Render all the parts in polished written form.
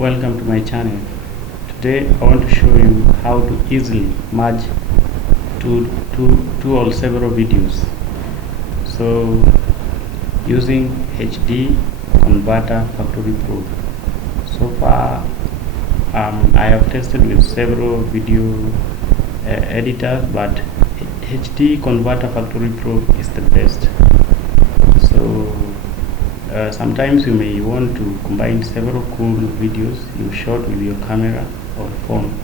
Welcome to my channel. Today I want to show you how to easily merge two or several videos. So using HD Converter Factory Pro. So far I have tested with several video editors, but HD Converter Factory Pro is the best. So sometimes you may want to combine several cool videos you shot with your camera or phone.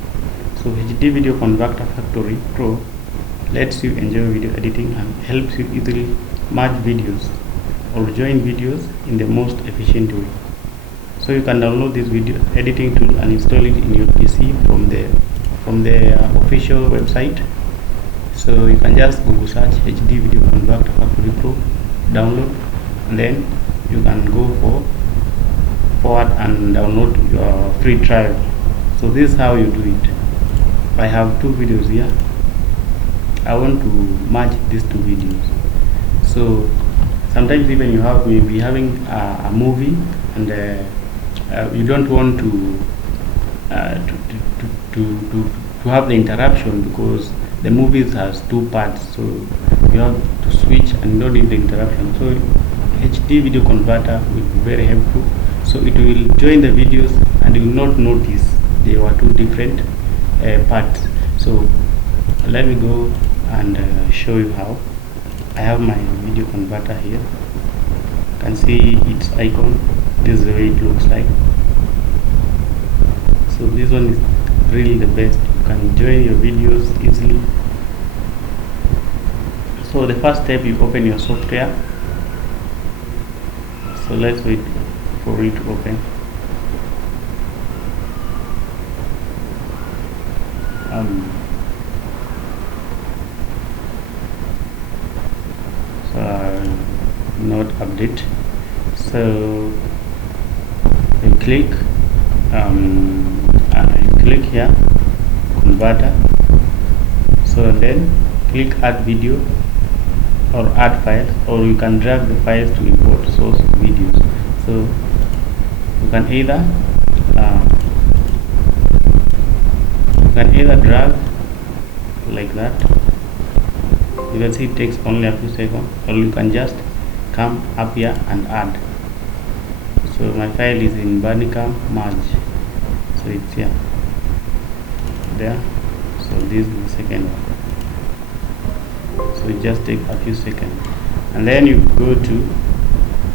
So HD Video Converter Factory Pro lets you enjoy video editing and helps you easily merge videos or join videos in the most efficient way. So you can download this video editing tool and install it in your PC from the official website. So you can just Google search HD Video Converter Factory Pro, download, and then you can go forward and download your free trial. So this is how you do it. I have two videos here. I want to merge these two videos. So sometimes even you may be having a movie and you don't want to have the interruption because the movie has two parts, so you have to switch and not need the interruption. So HD Video Converter will be very helpful. So it will join the videos and you will not notice they were two different parts. So let me go and show you how. I have my video converter here. You can see its icon. This is the way it looks like. So this one is really the best. You can join your videos easily. So the first step, you open your software. So let's wait for it to open. Not update. So you click here, converter. So then click add video or add files, or you can drag the files to import source videos. So you can either drag like that. You can see it takes only a few seconds, or you can just come up here and add. So my file is in Bandicam merge, so it's here, there. So this is the second one. So it just take a few seconds, and then you go to,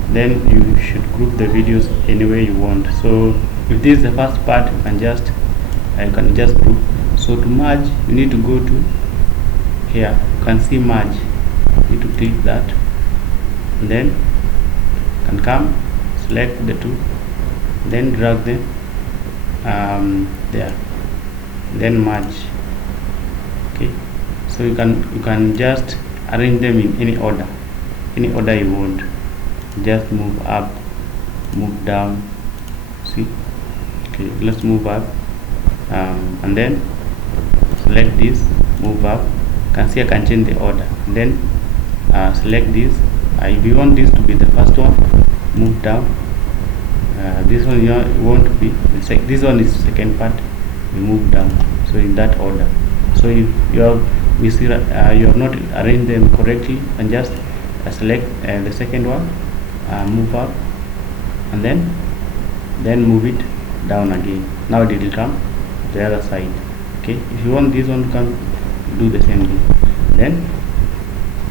then you should group the videos any way you want. So if this is the first part, you can just group. So to merge, you need to go to here. You can see merge. You need to click that, and then you can come, select the two, then drag them there, then merge. Okay, so you can just arrange them in any order you want. Just move up, move down. See, okay, let's move up, and then select this, move up. You can see I can change the order, and then select this. If you want this to be the first one, move down. This one you want to be this one is the second part, you move down. So in that order. So if you have not arranged them correctly, and just select the second one, move up, and then move it down again. Now it will come the other side. Okay, if you want this one to come, do the same thing. Then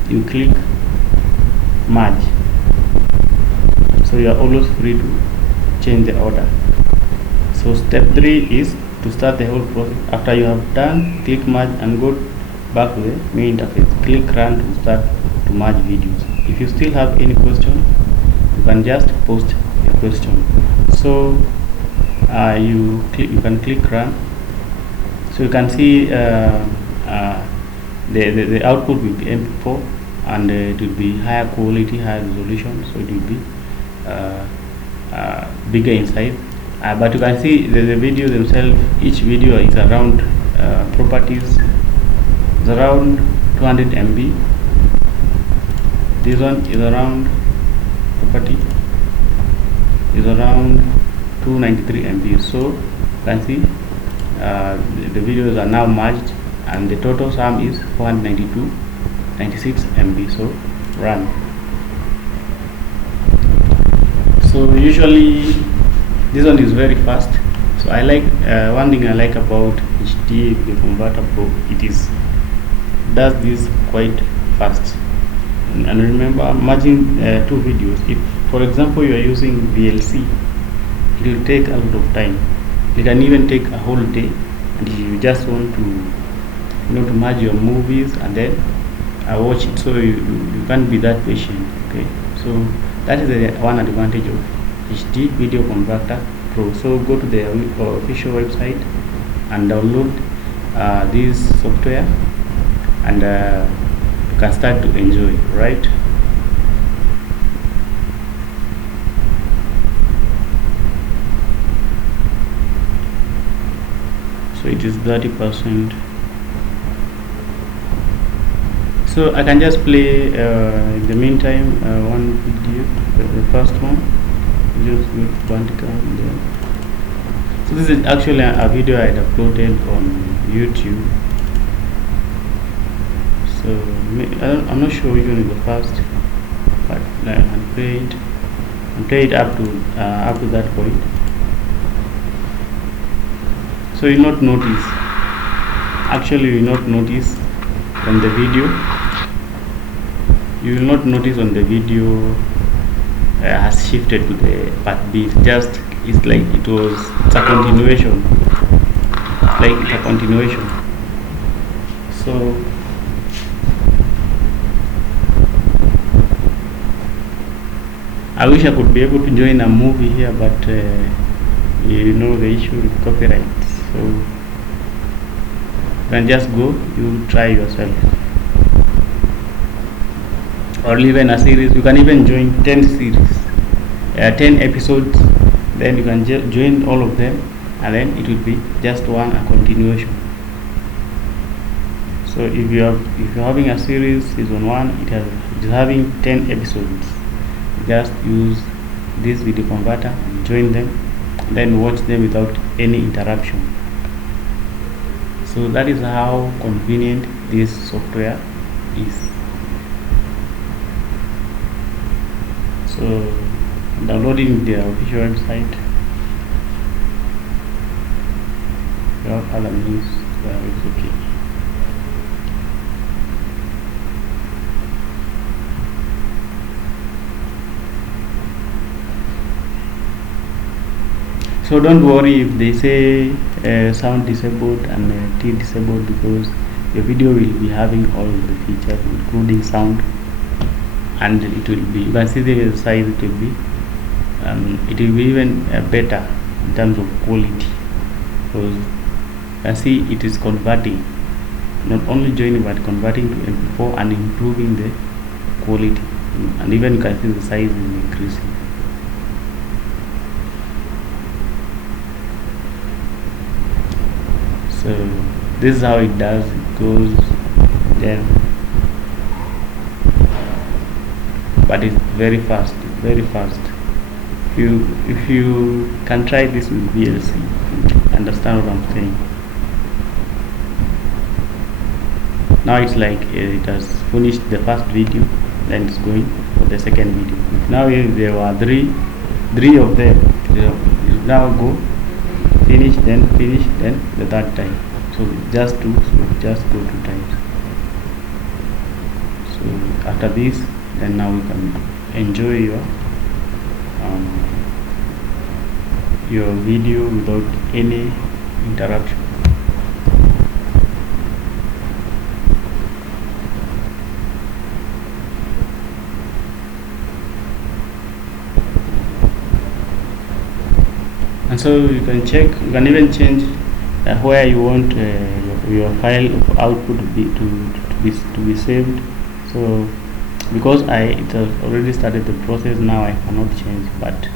you click merge. So you are always free to change the order. So step 3 is to start the whole process. After you have done, click merge and go back to the main interface. Click run to start to merge videos. If you still have any question, you can just post your question. So you can click run. So you can see the output will be MP4, and it will be higher quality, higher resolution. So it will be bigger in size. But you can see the video themselves, each video is around properties is around 200 MB. This one is around property is around 293 MB. So you can see the videos are now merged and the total sum is 492.96 MB. So run. So usually this one is very fast. So I like one thing I like about HD Video Converter Pro, it does this quite fast. And remember, merging two videos, if for example you are using VLC, it will take a lot of time. It can even take a whole day, and you just want to merge your movies and then watch it, so you can't be that patient. Okay, so that is the one advantage of HD Video Converter Pro. So go to the official website and download this software, and you can start to enjoy, right? So it is 30%. So I can just play in the meantime one video, the first one. Just go to Bandicam there. So this is actually a video I had uploaded on YouTube. So I'm not sure which one is the first, but I can play it up to that point. So you will not notice. Actually, you will not notice on the video. You will not notice on the video has shifted to the part B. It's like it's a continuation. Like it's a continuation. So I wish I could be able to join a movie here, but you know the issue with copyright. So you can just go, you try yourself. Or even a series, you can even join 10 series, 10 episodes, then you can join all of them, and then it will be just a continuation. So if you're having a series, season 1, it is having 10 episodes, just use this video converter and join them, then watch them without any interruption. So that is how convenient this software is. So downloading the official website, you have other means, it's okay. So don't worry if they say sound disabled and T disabled, because your video will be having all the features including sound, and it will be, you can see the size, it will be even better in terms of quality, because you can see it is converting, not only joining but converting to MP4 and improving the quality, and even you can see the size is increasing. So this is how it does. It goes then, but it's very fast. If you can try this with VLC, understand what I'm saying. Now it's like it has finished the first video, then it's going for the second video. Now there were three of them, it now go finish, then the third time. So just go 2 times. So after this, then now you can enjoy your video without any interruption. And so you can check, you can even change where you want your file of output to be saved. So because it has already started the process, now I cannot change, but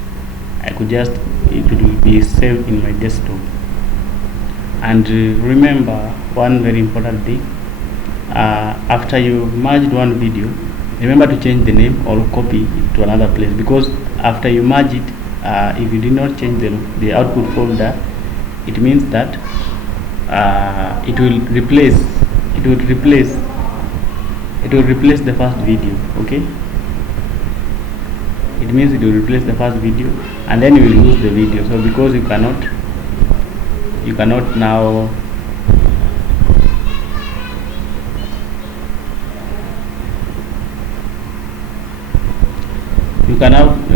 I could just, it will be saved in my desktop. And remember one very important thing, after you merged one video, remember to change the name or copy it to another place, because after you merge it, if you did not change the output folder, it means that it will replace the first video. Okay, it means it will replace the first video, and then you will lose the video. So because you cannot now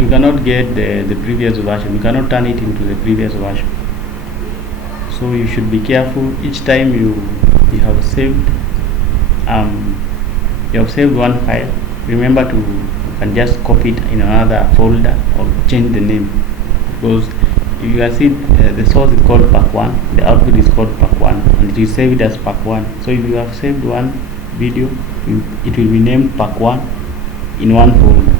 you cannot get the previous version. You cannot turn it into the previous version. So you should be careful each time you have saved one file. Remember to you can just copy it in another folder or change the name, because you can see the source is called pack1, the output is called pack1, and you save it as pack1. So if you have saved one video, it will be named pack1 in one folder.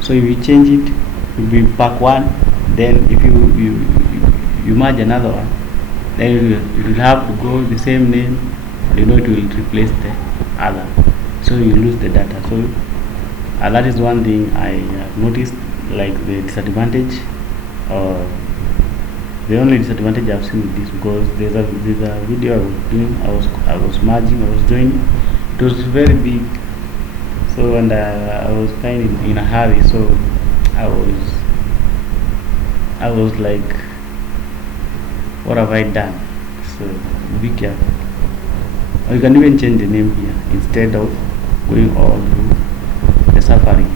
So if you change it, it will be pack1. Then if you merge another one, then you will have to go the same name. It will replace the other, so you lose the data. So that is one thing I have noticed, like the disadvantage, or the only disadvantage I've seen with this, because there's a video I was doing, I was merging, I was doing, it was very big. So, and I was kind of in a hurry, so I was like, what have I done? So be careful. Or you can even change the name here instead of going all through the Safari.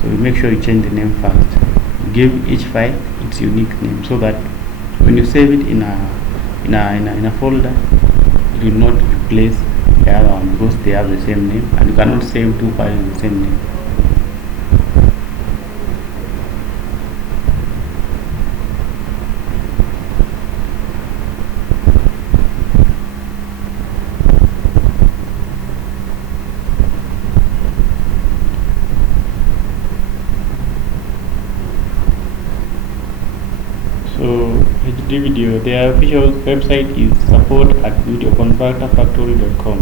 So you make sure you change the name first. You give each file its unique name, so that when you save it in a folder, it will not replace the other one, because they have the same name, and you cannot save two files with the same name. So HD Video, their official website is support@videoconverterfactory.com.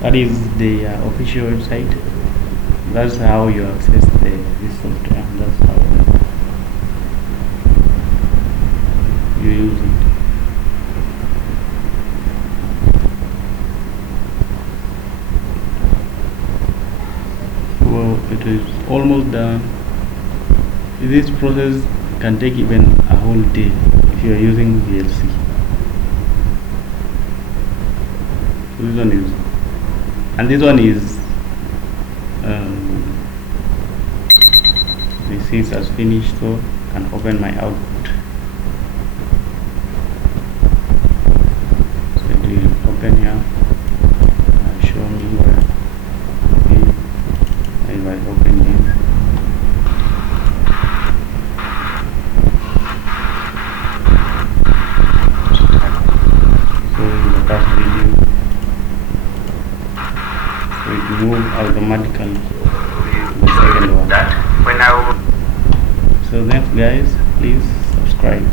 That is the official website. That's how you access this software. That's how you use it. Well, it is almost done. This process can take even a whole day if you are using VLC. So this one is, and this one is this is as finished, so I can open my output. So it will open here and show me where if I open this. Move automatically to the second one. So next, guys, please subscribe.